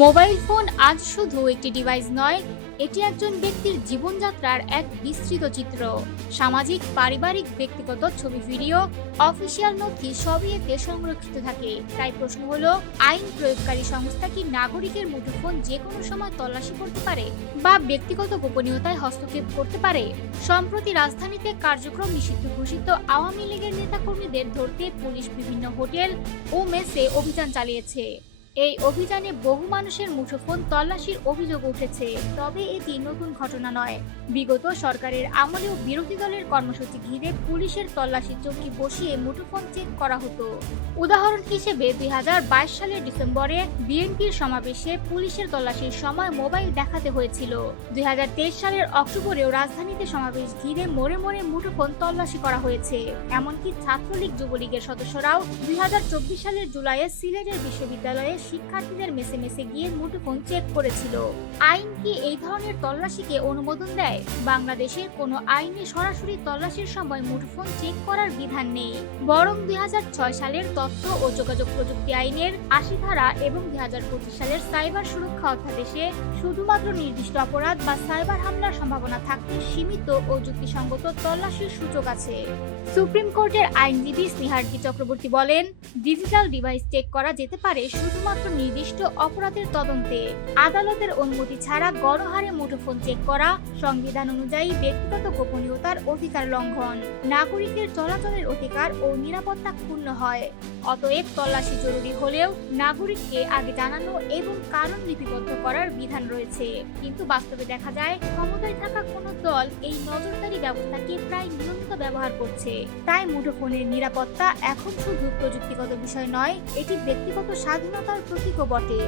Mobile phone আজ শুধু একটি ডিভাইস নয়, এটি একজন ব্যক্তির জীবনযাত্রার এক বিস্তৃত চিত্র। সামাজিক, পারিবারিক, ব্যক্তিগত ছবি, ভিডিও, অফিসিয়াল নথি সবই এতে সংরক্ষিত থাকে। তাই প্রশ্ন হলো, আইন প্রয়োগকারী সংস্থা কি নাগরিকের মুঠোফোন যে কোনো সময় তল্লাশি করতে পারে বা ব্যক্তিগত গোপনীয়তায় হস্তক্ষেপ করতে পারে? সম্প্রতি রাজধানীতে কার্যক্রম নিষিদ্ধ ঘোষিত আওয়ামী লীগের নেতাকর্মীদের ধরতে পুলিশ বিভিন্ন হোটেল ও মেসে অভিযান চালিয়েছে। এই অভিযানে বহু মানুষের মুঠোফোন তল্লাশির অভিযোগ উঠেছে। তবে এটি নতুন ঘটনা নয়। বিগত সরকারের আমলেও বিরোধী দলের কর্মসূচি ঘিরে পুলিশের তল্লাশি চৌকি বসিয়ে মুঠোফোন চেক করা হতো। উদাহরণ হিসেবে দু হাজার বাইশ সালের ডিসেম্বরে বিএনপির সমাবেশে পুলিশের তল্লাশির সময় মোবাইল দেখাতে হয়েছিল। দুই হাজার তেইশ সালের অক্টোবরেও রাজধানীতে সমাবেশ ঘিরে মোড়ে মোড়ে মুঠোফোন তল্লাশি করা হয়েছে। এমনকি ছাত্রলীগ যুবলীগের সদস্যরাও দুই হাজার চব্বিশ সালের জুলাইয়ে সিলেটের বিশ্ববিদ্যালয়ে শিক্ষার্থীদের মেসে মেসে গিয়ে মুঠোফোন চেক করেছিল। আইন কি এই ধরনের তল্লাশিকে অনুমোদন দেয়? বাংলাদেশের কোনো আইনে সরাসরি তল্লাশির সময় মুঠোফোন চেক করার বিধান নেই। বরং দুই সালের তথ্য ও যোগাযোগ প্রযুক্তি আইনের আশি ধারা এবং দুই সালের সাইবার সুরক্ষা অধ্যাদেশে শুধুমাত্র নির্দিষ্ট অপরাধ বা সাইবার হামলার সম্ভাবনা থাকতে সীমিত ও যুক্তিসঙ্গত তল্লাশির সুযোগ আছে। সুপ্রিম কোর্টের আইনজীবী স্নেহার্কি চক্রবর্তী বলেন, ডিজিটাল ডিভাইস চেক করা যেতে পারে শুধুমাত্র নির্দিষ্ট অপরাধের তদন্তে আদালতের অনুমতি ছাড়া গড়হারে মুঠোফোন চেক করা, সংবিধান অনুযায়ী ব্যক্তিগত গোপনীয়তার অধিকার লঙ্ঘন। নাগরিকের চলাচলের অধিকার ও নিরাপত্তা ক্ষুণ্ণ হয়। অতএব তল্লাশি জরুরি হলেও নাগরিককে আগে জানানো এবং কারণ লিপিবদ্ধ করার বিধান রয়েছে। কিন্তু বাস্তবে দেখা যায়, ক্ষমতায় থাকা কোনো দল এই নজরদারি ব্যবস্থাকে প্রায় নিয়মিত ব্যবহার করছে। তাই মুঠোফোনের নিরাপত্তা এখন শুধু প্রযুক্তিগত বিষয় নয়, এটি ব্যক্তিগত স্বাধীনতার প্রতীকও বটে।